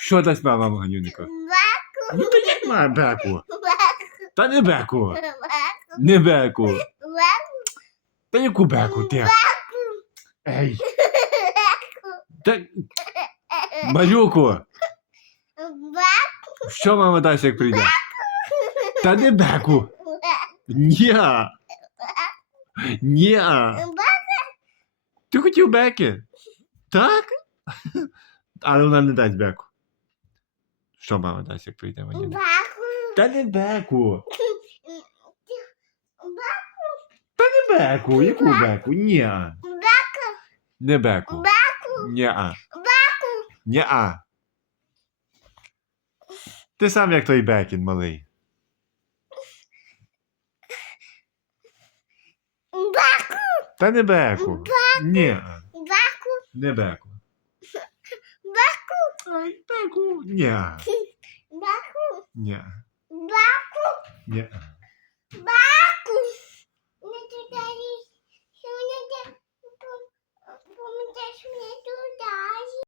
Що дасть мама Ганюнику? Баку. Ну то як має беку? Та не беку. Не беку. Та яку беку ти? Ей, та... Малюку, що мама дасть, як прийде? Та не беку. Ні. Ні. Ти хотів беки? Так? Але вона не дасть беку. Що мама дасть, як прийде мені? Та не беку. Та не беку. Яку беку? Ні. Не беку. Баку. Ні. Ти сам як той бекін малий. Баку. Та не беку. Ні. Баку. Не беку. Баку. Ай, беку. Ні. Баку. Ні. Баку. Ні. Баку.